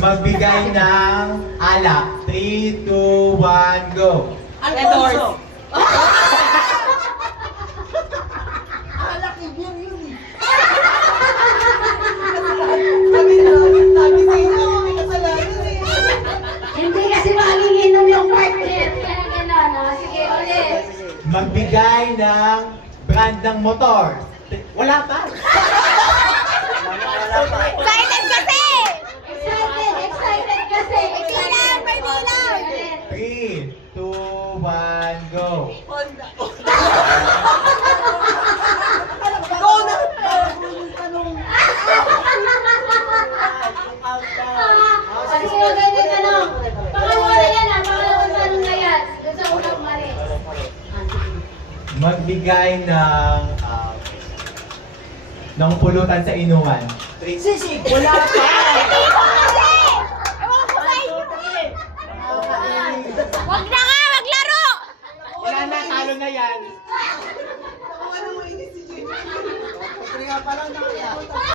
Magbigay ng alak. 3, 2, 1, go! Alfonso. Alak ibig yun eh. Sabi sa inyo, may kasalanan eh. Hindi kasi magiinom yung partner. Kaya gano'n, ah. Sige, ulit. Magbigay ng brand ng motor. Wala pa! Silent kasi! Excited kasi. Bilang, may bilang! 3, 2, 1, go! Honda. Go na! Yung tanong. Sige, maganda tanong. Pangalawa na yan, ah. Pangalawang tanong na yan. Doon sa unang mali. Magbigay ng pulutan sa inuman. Sisig, wala pa! Ewan ko ba? Wag na nga, maglaro! Wala na, talo na yan. Ako ano mo inis si Junior. Pag nga pa lang nakakita.